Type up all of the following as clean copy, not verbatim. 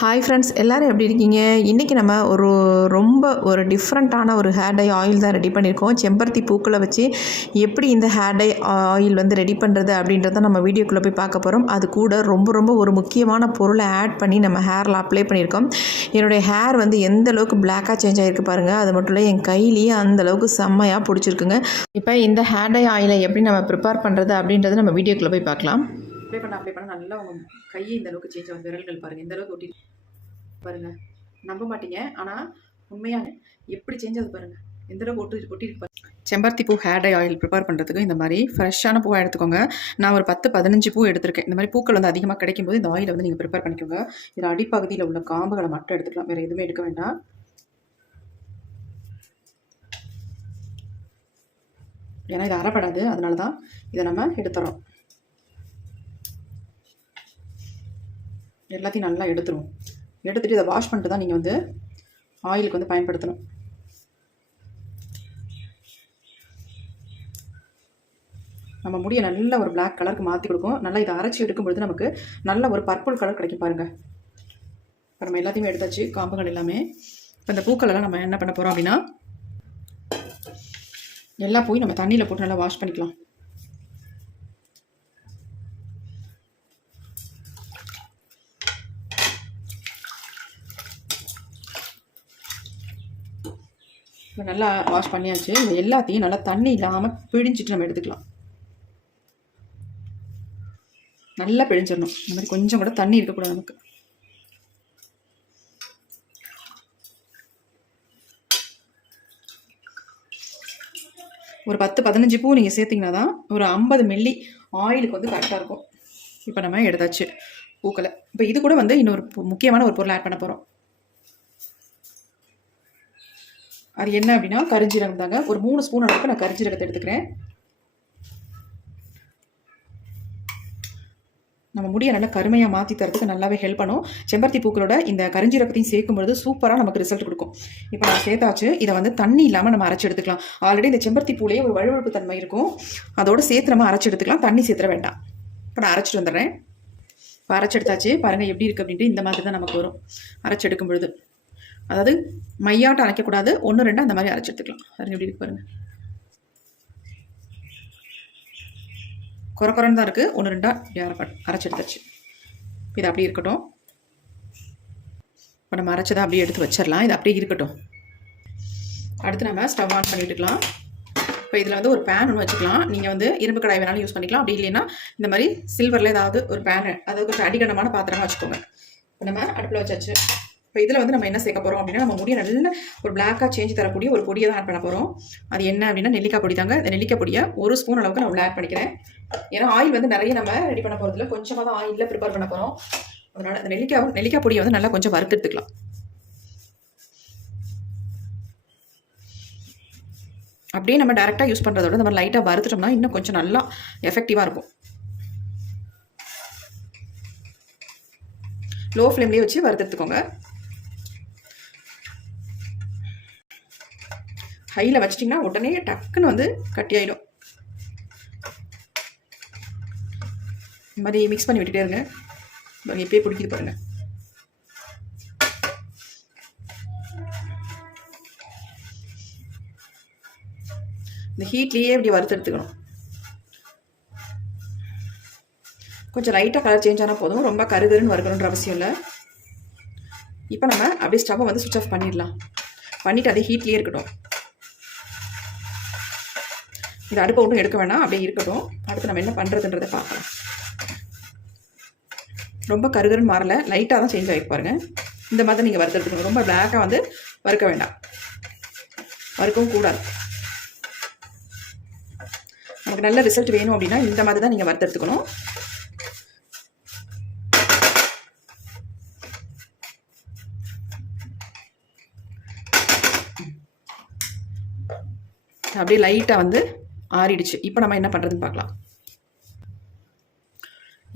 Hi friends, எல்லோரும் எப்படி இருக்கீங்க? இன்றைக்கி நம்ம ரொம்ப டிஃப்ரெண்ட்டான ஒரு ஹேர் டை ஆயில் தான் ரெடி பண்ணியிருக்கோம். செம்பருத்தி பூக்களை வச்சு எப்படி இந்த ஹேர் டை ஆயில் வந்து ரெடி பண்ணுறது அப்படின்றத நம்ம வீடியோக்குள்ளே போய் பார்க்க போகிறோம். அது கூட ரொம்ப ஒரு முக்கியமான பொருளை ஆட் பண்ணி நம்ம ஹேரில் அப்ளை பண்ணியிருக்கோம். என்னுடைய ஹேர் வந்து எந்த அளவுக்கு பிளாக்காக சேஞ்ச் ஆகிருக்கு பாருங்கள். அது மட்டும் இல்லை, என் கையிலேயே அந்தளவுக்கு செம்மையாக பிடிச்சிருக்குங்க. இப்போ இந்த ஹேர் டை ஆயிலை எப்படி நம்ம ப்ரிப்பேர் பண்ணுறது அப்படின்றத நம்ம வீடியோக்குள்ளே போய் பார்க்கலாம். அப்ளை பண்ண நல்லா உங்கள் கையை இந்த அளவுக்கு சேஞ்ச் ஆகும். விரல்கள் பாருங்கள், இந்த அளவுக்கு ஒட்டி பாருங்கள். நம்ப மாட்டீங்க, ஆனால் உண்மையாக எப்படி சேஞ்ச் ஆகுது பாருங்கள். எந்த அளவுக்கு ஒட்டிருக்கு பாருங்கள். செம்பருத்தி பூ ஹேர் டை ஆயில் ப்ரிப்பேர் பண்ணுறதுக்கு இந்த மாதிரி ஃப்ரெஷ்ஷான பூவாக எடுத்துக்கோங்க. நான் ஒரு 10-15 பூ எடுத்திருக்கேன். இந்த மாதிரி பூக்கள் வந்து அதிகமாக கிடைக்கும் போது இந்த ஆயிலை வந்து நீங்கள் ப்ரிப்பேர் பண்ணிக்கோங்க. இதில் அடிப்பகுதியில் உள்ள காம்புகளை மட்டும் எடுத்துக்கலாம், வேறு எதுவுமே எடுக்க வேண்டாம். ஏன்னா இது அரைப்படாது, அதனால தான் இதை நம்ம எடுத்துறோம். எல்லாத்தையும் நல்லா எடுத்துகிட்டு இதை வாஷ் பண்ணிட்டு தான் நீங்கள் வந்து ஆயிலுக்கு வந்து பயன்படுத்தணும். நம்ம முடியை நல்ல ஒரு பிளாக் கலருக்கு மாற்றி கொடுக்கும். நல்லா இதை அரைச்சி எடுக்கும் பொழுது நமக்கு நல்ல ஒரு பர்பிள் கலர் கிடைக்கும் பாருங்கள். இப்போ நம்ம எல்லாத்தையுமே எடுத்தாச்சு, காம்புகள் எல்லாமே. இப்போ இந்த பூக்களெல்லாம் நம்ம என்ன பண்ண போகிறோம் அப்படின்னா, எல்லாம் போய் நம்ம தண்ணியில் போட்டு நல்லா வாஷ் பண்ணிக்கலாம். இப்போ நல்லா வாஷ் பண்ணியாச்சு. இந்த எல்லாத்தையும் நல்லா தண்ணி இல்லாமல் பிழிஞ்சிட்டு நம்ம எடுத்துக்கலாம். நல்லா பிழிஞ்சிடணும். இந்த மாதிரி கொஞ்சம் கூட தண்ணி இருக்கக்கூடாது நமக்கு. ஒரு 10-15 பூ நீங்கள் சேர்த்திங்கன்னா தான் ஒரு 50 மில்லி ஆயிலுக்கு வந்து கரெக்டாக இருக்கும். இப்போ நம்ம எடுத்தாச்சு பூக்களை. இப்போ இது கூட வந்து இன்னொரு முக்கியமான ஒரு பொருள் ஆட் பண்ண போகிறோம். அது என்ன அப்படின்னா கரிஞ்சீரகம் தாங்க. ஒரு 3 ஸ்பூன் அளவுக்கு நான் கரிஞ்சீரகத்தை எடுத்துக்கிறேன். நம்ம முடியை நல்லா கருமையாக மாற்றி தரத்துக்கு நல்லாவே ஹெல்ப் பண்ணும். செம்பருத்தி பூக்களோட இந்த கரிஞ்சீரகத்தையும் சேர்க்கும்பொழுது சூப்பராக நமக்கு ரிசல்ட் கொடுக்கும். இப்போ நான் சேர்த்தாச்சு. இதை வந்து தண்ணி இல்லாமல் நம்ம அரைச்சி எடுத்துக்கலாம். ஆல்ரெடி இந்த செம்பருத்தி பூலேயே ஒரு வழுவழுப்பு தன்மை இருக்கும். அதோடு சேர்த்து நம்ம அரைச்சி எடுத்துக்கலாம். தண்ணி சேர்த்துற வேண்டாம். இப்போ நான் அரைச்சிட்டு வந்துடுறேன். இப்போ அரைச்சி எடுத்தாச்சு. பாருங்கள் எப்படி இருக்குது அப்படின்ட்டு. இந்த மாதிரி தான் நமக்கு வரும் அரைச்சி எடுக்கும் பொழுது. அதாவது மையாட்டம் அரைக்கக்கூடாது, 1-2 அந்த மாதிரி அரைச்சி எடுத்துக்கலாம். பாருங்க எப்படி இருக்கு பாருங்கள். குறன்னு தான் இருக்குது. 1-2 இப்படி அரைச்சி எடுத்தாச்சு. இது அப்படியே இருக்கட்டும். இப்போ நம்ம அரைச்சதை அப்படியே எடுத்து வச்சிடலாம். இது அப்படியே இருக்கட்டும். அடுத்து நம்ம ஸ்டவ் ஆன் பண்ணிட்டுக்கலாம். இப்போ இதில் வந்து ஒரு பேன் ஒன்று வச்சுக்கலாம். நீங்கள் வந்து இரும்பு கடாய் வேணாலும் யூஸ் பண்ணிக்கலாம். அப்படி இல்லைன்னா இந்த மாதிரி சில்வரில் ஏதாவது ஒரு பேன், அதாவது கொஞ்சம் அடிக்கணமான பாத்திரமாக வச்சுக்கோங்க. இப்போ நம்ம அடுப்பில் வச்சாச்சு. இப்போ இதில் வந்து நம்ம என்ன சேர்க்க போகிறோம் அப்படின்னா, நம்ம முடியை நல்ல ஒரு பிளாக்காக சேஞ்ச் தரக்கூடிய ஒரு பொடியை தான் ஆட் பண்ண போகிறோம். அது என்ன அப்படின்னா நெல்லிக்காய் பொடி தாங்க. இந்த நெல்லிக்காய் பொடியை 1 ஸ்பூன் அளவுக்கு நான் உள்ள ஆட் பண்ணிக்கிறேன். ஏன்னா ஆயில் வந்து நிறைய நம்ம ரெடி பண்ண போகிறதுல கொஞ்சமாக தான் ஆயிலில் ப்ரிப்பேர் பண்ண போகிறோம். அதனால் இந்த நெல்லிக்காய் பொடியை வந்து நல்லா கொஞ்சம் வறுத்துக்கலாம். அப்படியே நம்ம டேரெக்டாக யூஸ் பண்ணுறதோட இந்த மாதிரி லைட்டாக வறுத்துட்டோம்னா இன்னும் கொஞ்சம் நல்லா எஃபெக்டிவாக இருக்கும். லோ ஃப்ளேம்லேயே வச்சு வறுத்துட்டுக்கோங்க. ஹையில் வச்சிட்டிங்கன்னா உடனே டக்குன்னு வந்து கட்டி ஆகிடும். இந்த மாதிரி மிக்ஸ் பண்ணி விட்டுட்டே இருங்க. எப்பயே பிடிக்கிது பாருங்கள். இந்த ஹீட்லேயே இப்படி வறுத்து எடுத்துக்கணும். கொஞ்சம் லைட்டாக கலர் சேஞ்ச் ஆனால் போதும், ரொம்ப கருகருன்னு வறுக்கணுன்ற அவசியம் இல்லை. இப்போ நம்ம அப்படியே ஸ்டவ்வை வந்து சுவிட்ச் ஆஃப் பண்ணிடலாம். பண்ணிவிட்டு அதே ஹீட்லேயே இருக்கட்டும். இது அடுப்பை ஒன்றும் எடுக்க வேணாம், அப்படியே இருக்கட்டும். அடுத்து நம்ம என்ன பண்ணுறதுன்றதை பார்க்கலாம். ரொம்ப கருகருன்னு மாறலை, லைட்டாக தான் சேஞ்ச் ஆகிட்டு பாருங்கள். இந்த மாதிரி நீங்கள் வறுத்து எடுத்துக்கணும். ரொம்ப பிளாக்காக வந்து வறுக்க வேண்டாம், வறுக்கவும் கூடாது. நமக்கு நல்ல ரிசல்ட் வேணும் அப்படின்னா இந்த மாதிரி தான் நீங்கள் வறுத்து எடுத்துக்கணும். அப்படியே லைட்டாக வந்து ஆறிடுச்சு. இப்போ நம்ம என்ன பண்ணுறதுன்னு பார்க்கலாம்.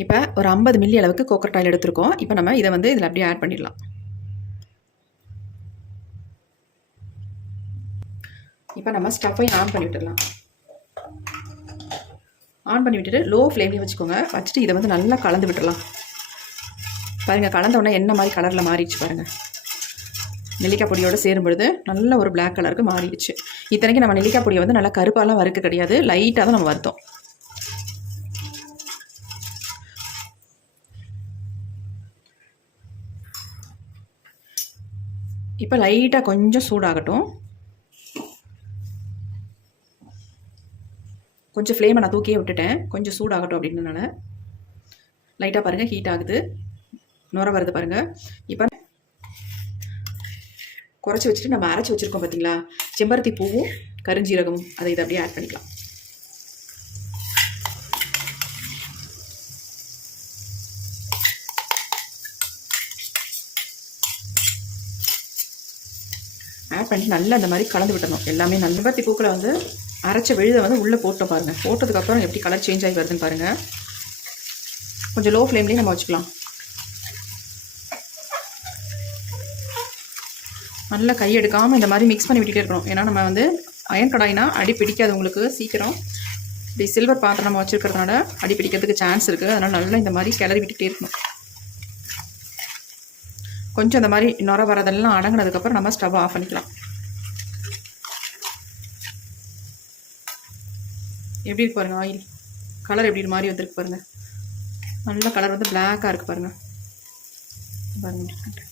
இப்போ ஒரு 50 மில்லி அளவுக்கு கோகனட் ஆயில் எடுத்துருக்கோம். இப்போ நம்ம இதை வந்து இதில் அப்படியே ஆட் பண்ணிடலாம். இப்போ நம்ம ஸ்டவ்வை ஆன் பண்ணி விட்டுடலாம். ஆன் பண்ணி விட்டுட்டு லோ ஃப்ளேம்லேயே வச்சுக்கோங்க. வச்சுட்டு இதை வந்து நல்லா கலந்து விட்டுடலாம். பாருங்கள், கலந்தோடனே என்ன மாதிரி கலரில் மாறிடுச்சு பாருங்கள். நெல்லிக்காய் பொடியோடு சேரும் பொழுது நல்ல ஒரு பிளாக் கலருக்கு மாறிடுச்சு. இத்தனைக்கு நம்ம நெல்லிக்காய் பொடியை வந்து நல்லா கருப்பாலாம் வறுக்க கிடையாது, லைட்டாக தான் நம்ம வறுத்தோம். இப்போ லைட்டாக கொஞ்சம் சூடாகட்டும். கொஞ்சம் ஃப்ளேமை நான் தூக்கியே விட்டுட்டேன், கொஞ்சம் சூடாகட்டும் அப்படின்றனால. லைட்டாக பாருங்கள் ஹீட் ஆகுது, நுர வருது பாருங்கள். இப்போ குறைச்சி வச்சுட்டு நம்ம அரைச்சி வச்சுருக்கோம் பார்த்தீங்களா, செம்பருத்தி பூவும் கருஞ்சீரகமும், அதை இதை அப்படியே ஆட் பண்ணிக்கலாம். ஆட் பண்ணிட்டு நல்லா அந்த மாதிரி கலந்து விட்டணும் எல்லாமே. செம்பருத்தி பூக்களை வந்து அரைச்ச விழுதை வந்து உள்ளே போட்டோம் பாருங்கள். போட்டதுக்கப்புறம் எப்படி கலர் சேஞ்ச் ஆகி வருதுன்னு பாருங்கள். கொஞ்சம் லோ ஃப்ளேம்லேயே நம்ம வச்சுக்கலாம். நல்லா கை எடுக்காமல் இந்த மாதிரி மிக்ஸ் பண்ணி விட்டுட்டே இருக்கணும். ஏன்னா நம்ம வந்து அயன் கடாயினா அடி பிடிக்காது உங்களுக்கு சீக்கிரம். இப்படி சில்வர் பாத்திரம் நம்ம வச்சுருக்கிறதுனால அடி பிடிக்கிறதுக்கு சான்ஸ் இருக்குது. அதனால் நல்லா இந்த மாதிரி கிளறி விட்டுக்கிட்டே இருக்கணும். கொஞ்சம் இந்த மாதிரி நுர வரதெல்லாம் அடங்கினதுக்கப்புறம் நம்ம ஸ்டவ் ஆஃப் பண்ணிக்கலாம். எப்படி இருக்கு பாருங்கள், ஆயில் கலர் எப்படி மாதிரி வந்துருக்கு பாருங்கள். நல்ல கலர் வந்து பிளாக்காக இருக்குது பாருங்கள். பாருங்கள்,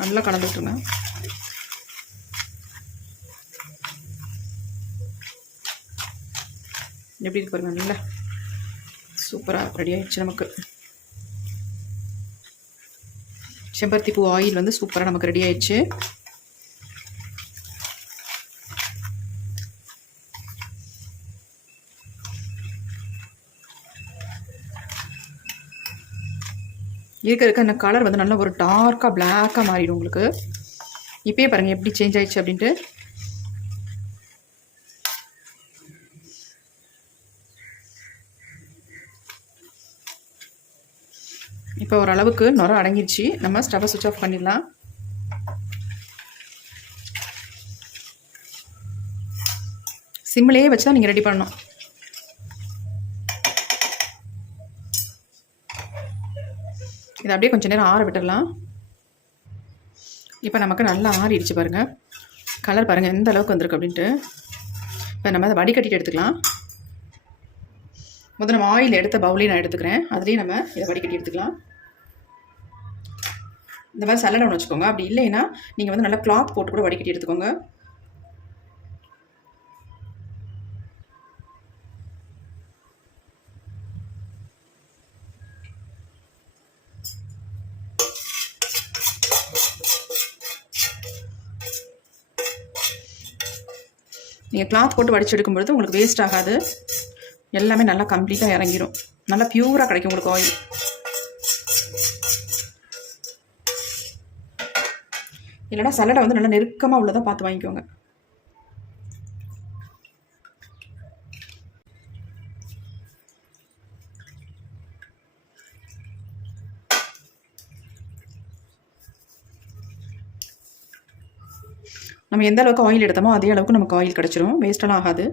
நல்லா கலந்துட்டுருங்க. எப்படி இருக்கு பாருங்க, நல்லா சூப்பராக ரெடி ஆகிடுச்சு நமக்கு. செம்பருத்தி பூ ஆயில் வந்து சூப்பராக நமக்கு ரெடி ஆயிடுச்சு. இருக்க அந்த கலர் வந்து நல்லா ஒரு டார்க்காக பிளாக்காக மாறிடும் உங்களுக்கு. இப்போயே பாருங்கள் எப்படி சேஞ்ச் ஆயிடுச்சு அப்படின்ட்டு. இப்போ ஓரளவுக்கு நுர அடங்கிடுச்சு. நம்ம ஸ்டவ்வை சுவிட்ச் ஆஃப் பண்ணிடலாம். சிம்மிலேயே வச்சு தான் நீங்கள் ரெடி பண்ணணும். இதை அப்படியே கொஞ்சம் நேரம் ஆற விட்டுடலாம். இப்போ நமக்கு நல்லா ஆறிடுச்சு பாருங்கள். கலர் பாருங்கள் எந்த அளவுக்கு வந்திருக்கு அப்படின்ட்டு. இப்போ நம்ம அதை வடிகட்டிட்டு எடுத்துக்கலாம். முதல்ல நம்ம ஆயில் எடுத்த பவுலையும் நான் எடுத்துக்கிறேன். அதுலேயும் நம்ம இதை வடிகட்டி எடுத்துக்கலாம். இந்த மாதிரி சல்லடை ஒன்று வச்சுக்கோங்க. அப்படி இல்லைன்னா நீங்கள் வந்து நல்லா கிளாத் போட்டு கூட வடிகட்டி எடுத்துக்கோங்க. நீங்கள் கிளாத் போட்டு வடிச்சு எடுக்கும்பொழுது உங்களுக்கு வேஸ்ட் ஆகாது. எல்லாமே நல்லா கம்ப்ளீட்டாக இறங்கிடும். நல்லா பியூராக கிடைக்கும் உங்களுக்கு ஆயில். இல்லைனா சல்லடை வந்து நல்லா நெருக்கமாக உள்ளதாக பார்த்து வாங்கிக்கோங்க. நம்ம எந்த அளவுக்கு ஆயில் எடுத்தோமோ அதே அளவுக்கு நமக்கு ஆயில் கிடச்சிரும், வேஸ்டெல்லாம் ஆகாது.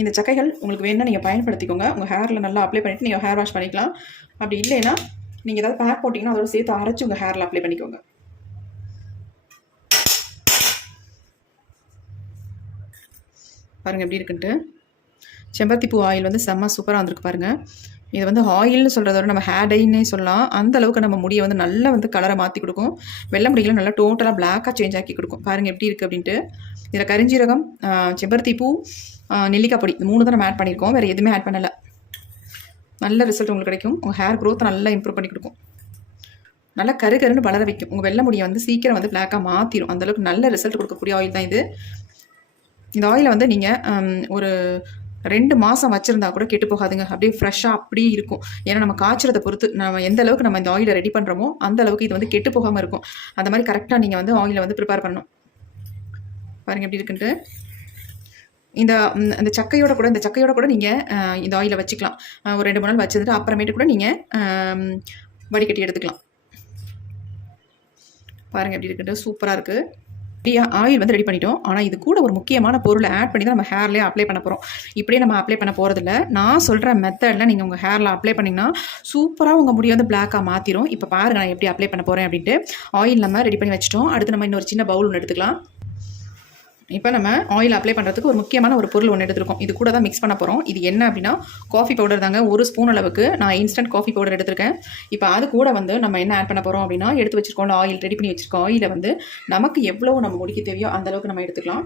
இந்த சக்கைகள் உங்களுக்கு வேணும்னா நீங்கள் பயன்படுத்திக்கோங்க. உங்கள் ஹேரில் நல்லா அப்ளை பண்ணிவிட்டு நீங்கள் ஹேர் வாஷ் பண்ணிக்கலாம். அப்படி இல்லைன்னா நீங்கள் ஏதாவது பேக் போட்டிங்கன்னா அதோட சேர்த்து அரைச்சி உங்கள் ஹேரில் அப்ளை பண்ணிக்கோங்க. பாருங்கள் எப்படி இருக்குன்ட்டு. செம்பருத்தி பூ ஆயில் வந்து செம்ம சூப்பராக வந்திருக்கு பாருங்கள். இது வந்து ஆயில்னு சொல்கிறத விட நம்ம ஹேர் டைன்னே சொல்லலாம். அந்த அளவுக்கு நம்ம முடியை வந்து நல்லா வந்து கலரை மாற்றி கொடுக்கும். வெள்ளை முடிகளை நல்லா டோட்டலாக பிளாக்காக சேஞ்ச் ஆக்கி கொடுக்கும். பாருங்கள் எப்படி இருக்குது அப்படின்ட்டு. இதில் கரிஞ்சீரகம், செம்பருத்தி பூ, நெல்லிக்காய் பொடி, இந்த 3 தான் நம்ம ஆட் பண்ணியிருக்கோம். வேறு எதுவுமே ஆட் பண்ணலை. நல்ல ரிசல்ட் உங்களுக்கு கிடைக்கும். உங்கள் ஹேர் க்ரோத்தை நல்லா இம்ப்ரூவ் பண்ணி கொடுக்கும். நல்லா கருன்னு வளர வைக்கும். உங்கள் வெள்ளை முடியை வந்து சீக்கிரம் வந்து பிளாக்காக மாற்றிடும். அந்தளவுக்கு நல்ல ரிசல்ட் கொடுக்கக்கூடிய ஆயில் தான் இது. இந்த ஆயிலை வந்து நீங்கள் ஒரு 2 மாதம் வச்சுருந்தா கூட கெட்டு போகாதுங்க. அப்படியே ஃப்ரெஷ்ஷாக அப்படியே இருக்கும். ஏன்னா நம்ம காய்ச்சறதை பொறுத்து நம்ம எந்த அளவுக்கு நம்ம இந்த ஆயிலை ரெடி பண்ணுறோமோ அந்த அளவுக்கு இது வந்து கெட்டு போகாமல் இருக்கும். அந்த மாதிரி கரெக்டாக நீங்கள் வந்து ஆயிலை வந்து ப்ரிப்பேர் பண்ணணும். பாருங்கள் எப்படி இருக்குன்ட்டு. இந்த சக்கையோட கூட நீங்கள் இந்த ஆயிலை வச்சுக்கலாம். ஒரு 2-3 நாள் வச்சுட்டு அப்புறமேட்டு கூட நீங்கள் வடிகட்டி எடுத்துக்கலாம். பாருங்கள் எப்படி இருக்குன்ட்டு சூப்பராக இருக்குது. ஆயில் வந்து ரெடி பண்ணிட்டோம். ஆனால் இது கூட ஒரு முக்கியமான பொருளை ஆட் பண்ணி தான் நம்ம ஹேர்லேயே அப்ளை பண்ண போகிறோம். இப்படியே நம்ம அப்ளை பண்ண போகிறதில்ல. நான் சொல்கிற மெத்தடில் நீங்கள் உங்கள் ஹேரில் அப்ளை பண்ணிங்கன்னா சூப்பராக உங்கள் முடியை வந்து பிளாக்காக மாற்றிடும். இப்போ பாருங்கள் நான் எப்படி அப்ளை பண்ண போகிறேன் அப்படின்ட்டு. ஆயில் நம்ம ரெடி பண்ணி வச்சிட்டோம். அடுத்து நம்ம இன்னொரு சின்ன பவுல் ஒன்று எடுத்துக்கலாம். இப்போ நம்ம ஆயில் அப்ளை பண்ணுறதுக்கு ஒரு முக்கியமான ஒரு பொருள் ஒன்று எடுத்துருக்கோம். இது கூட தான் மிக்ஸ் பண்ண போகிறோம். இது என்ன அப்படின்னா காஃபி பவுடர் தாங்க. 1 ஸ்பூன் அளவுக்கு நான் இன்ஸ்டன்ட் காஃபி பவுடர் எடுத்திருக்கேன். இப்போ அது கூட வந்து நம்ம என்ன ஆட் பண்ண போகிறோம் அப்படின்னா, எடுத்து வச்சிருக்கோம் ஆயில், ரெடி பண்ணி வச்சிருக்கோம் ஆயிலை வந்து நமக்கு எவ்வளோ நம்ம முடிக்க தேவையோ அந்தளவுக்கு நம்ம எடுத்துக்கலாம்.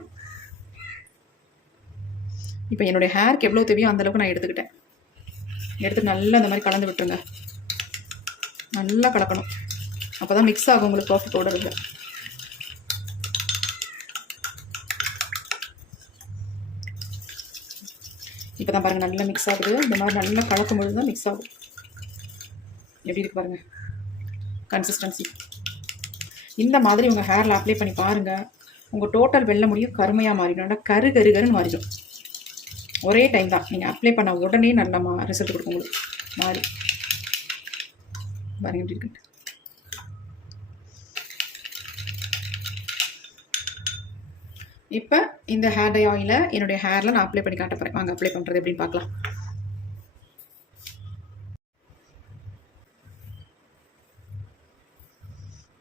இப்போ என்னுடைய ஹேருக்கு எவ்வளோ தேவையோ அந்தளவுக்கு நான் எடுத்துக்கிட்டேன். எடுத்து நல்லா இந்த மாதிரி கலந்து விட்டுருங்க. நல்லா கலக்கணும். அப்போ தான் மிக்ஸ் ஆகும் உங்களுக்கு காஃபி பவுடர் இல்லை. இப்போ தான் பாருங்கள் நல்லா மிக்ஸ் ஆகுது. இந்த மாதிரி நல்லா கலக்கும் பொழுது தான் மிக்ஸ் ஆகும். எப்படி இருக்கு பாருங்கள் கன்சிஸ்டன்சி. இந்த மாதிரி உங்கள் ஹேரில் அப்ளை பண்ணி பாருங்கள். உங்கள் டோட்டல் வெள்ளை முடியும் கருமையாக மாறிடும். நல்லா கருன்னு மாறிடும். ஒரே டைம் தான் நீங்கள் அப்ளை பண்ண உடனே நல்லா ரிசல்ட் கொடுக்கும் உங்களுக்கு. மாறி பாருங்கள் எப்படி இருக்கு. இப்போ இந்த ஹேர் டை ஆயிலை என்னுடைய ஹேரில் நான் அப்ளை பண்ணி காட்ட போகிறேன். வாங்க அப்ளை பண்ணுறது எப்படின்னு பார்க்கலாம்.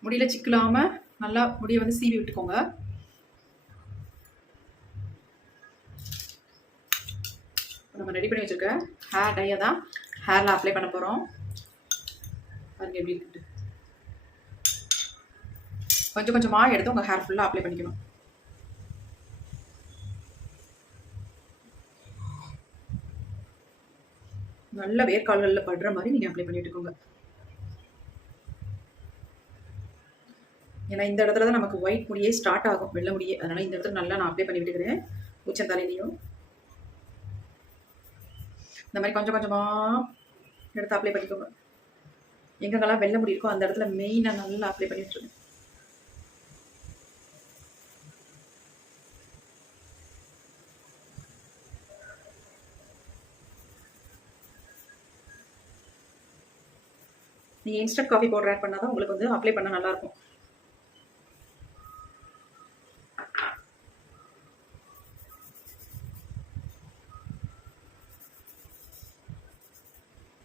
முடியல சிக்கலாமல் நல்லா முடியை வந்து சீவி விட்டுக்கோங்க. நம்ம ரெடி பண்ணி வச்சுருக்க ஹேர் டையை தான் ஹேரில் அப்ளை பண்ண போகிறோம். பாருங்க எப்படி இருக்குது. கொஞ்சம் கொஞ்சமாக எடுத்து உங்கள் ஹேர் ஃபுல்லாக அப்ளை பண்ணிக்கணும். நல்ல வேர்க்கால்களில் படுற மாதிரி நீங்கள் அப்ளை பண்ணி விட்டுக்கோங்க. ஏன்னா இந்த இடத்துல தான் நமக்கு ஒயிட் முடியே ஸ்டார்ட் ஆகும், வெள்ளை முடியே. அதனால் இந்த இடத்துல நல்லா நான் அப்ளை பண்ணி விட்டுக்கிறேன். உச்சந்தலையிலையும் இந்த மாதிரி கொஞ்சம் கொஞ்சமாக எடுத்து அப்ளை பண்ணிக்கோங்க. எங்கெங்கெல்லாம் வெள்ளை முடி இருக்கோ அந்த இடத்துல மெயினாக நல்லா அப்ளை பண்ணி விட்டுருங்க. நீங்கள் இன்ஸ்டன்ட் காஃபி பவுடர் ஆட் பண்ணால் தான் உங்களுக்கு வந்து அப்ளை பண்ண நல்லாயிருக்கும்.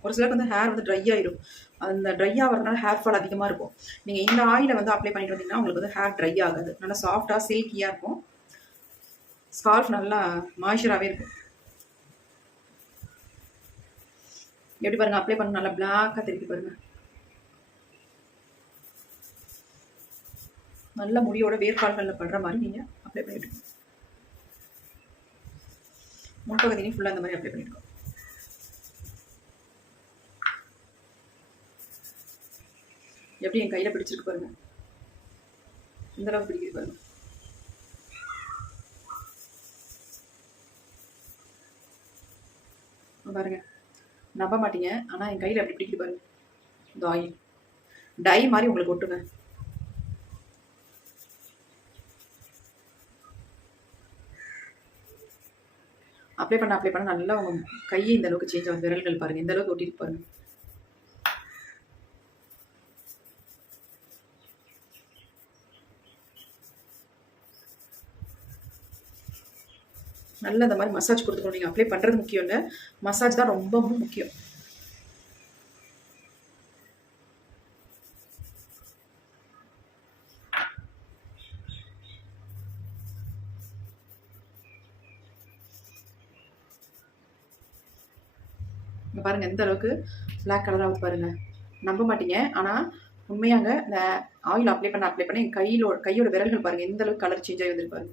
ஒரு சிலருக்கு வந்து ஹேர் வந்து ட்ரை ஆகிடும். அந்த ட்ரை ஆகிறதுனால ஹேர் ஃபால் அதிகமாக இருக்கும். நீங்கள் இந்த ஆயிலை வந்து அப்ளை பண்ணிட்டு வந்தீங்கன்னா உங்களுக்கு வந்து ஹேர் ட்ரை ஆகாது. நல்லா சாஃப்டாக சில்கியாக இருக்கும். ஸ்கார்ஃப் நல்லா மாய்ச்சராகவே இருக்கும். எப்படி பாருங்கள் அப்ளை பண்ண நல்லா பிளாக்காக திருப்பி பாருங்கள். நல்ல முடியோட வேர்க்கால்களில் படுற மாதிரி நீங்கள் அப்ளை பண்ணிவிட்டு முன்பகுதியும் ஃபுல்லாக இந்த மாதிரி அப்ளை பண்ணியிருக்கோம். எப்படி என் கையில் பிடிச்சிருக்கு பாருங்க. இந்த அளவுக்கு பிடிக்குது பாருங்க. பாருங்க நம்ப மாட்டீங்க, ஆனால் என் கையில் எப்படி பிடிக்குது பாருங்க. இந்த ஆயில் டை மாதிரி உங்களுக்கு ஒட்டுங்க. அப்ளை பண்ண நல்லா உங்கள் கையை இந்த அளவுக்கு சேஞ்ச் ஆகும். விரல்கள் பாருங்கள் இந்த அளவுக்கு ஒட்டிட்டு பாருங்க. நல்லா இந்த மாதிரி மசாஜ் கொடுத்துக்கணும். நீங்கள் அப்ளை பண்ணுறது முக்கியம் இல்லை, மசாஜ் தான் ரொம்ப ரொம்ப முக்கியம். இங்கே பாருங்கள் எந்த அளவுக்கு பிளாக் கலராக பாருங்கள். நம்ப மாட்டீங்க, ஆனால் உண்மையாங்க இந்த ஆயில் அப்ளை பண்ண என் கையோட விரல்கள் பாருங்கள் எந்த அளவுக்கு கலர் சேஞ்ச் ஆகி வந்துருப்பாரு.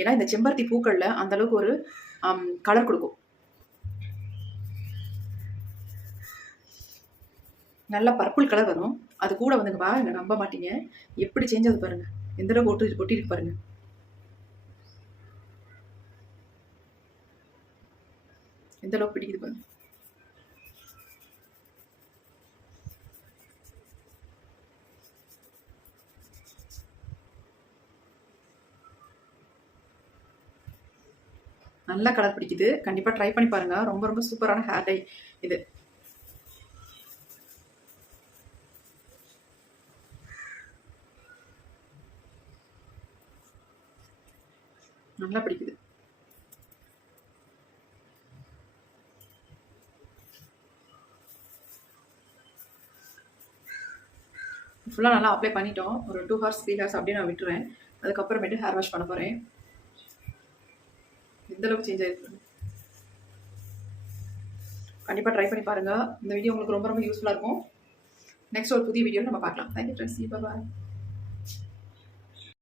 ஏன்னா இந்த செம்பருத்தி பூக்களில் அந்த அளவுக்கு ஒரு கலர் கொடுக்கும். நல்லா பர்பிள் கலர் வரும். அது கூட வந்துங்க பாருங்க, நம்ப மாட்டீங்க எப்படி சேஞ்ச் ஆகுது பாருங்க. எந்த அளவுக்கு ஒட்டிருக்கு பாருங்க. எந்த அளவுக்கு பிடிக்குது பாருங்க. நல்ல கலர் பிடிக்குது. கண்டிப்பாக ட்ரை பண்ணி பாருங்கள். ரொம்ப ரொம்ப சூப்பரான ஹேர் டை இது. நல்லா பிடிக்குது. ஃபுல்லாக நல்லா அப்ளை பண்ணிட்டோம். ஒரு 2 ஹவர்ஸ் 3 ஹவர்ஸ் அப்படியே நான் விட்டுருவேன். அதுக்கப்புறமேட்டு ஹேர் வாஷ் பண்ண போகிறேன். எந்தளவுக்கு சேஞ்ச் ஆகிருக்கு கண்டிப்பாக ட்ரை பண்ணி பாருங்கள். இந்த வீடியோ உங்களுக்கு ரொம்ப ரொம்ப யூஸ்ஃபுல்லாக இருக்கும். நெக்ஸ்ட் ஒரு புதிய வீடியோவில் நம்ம பார்க்கலாம். Thank you friends. பாய்.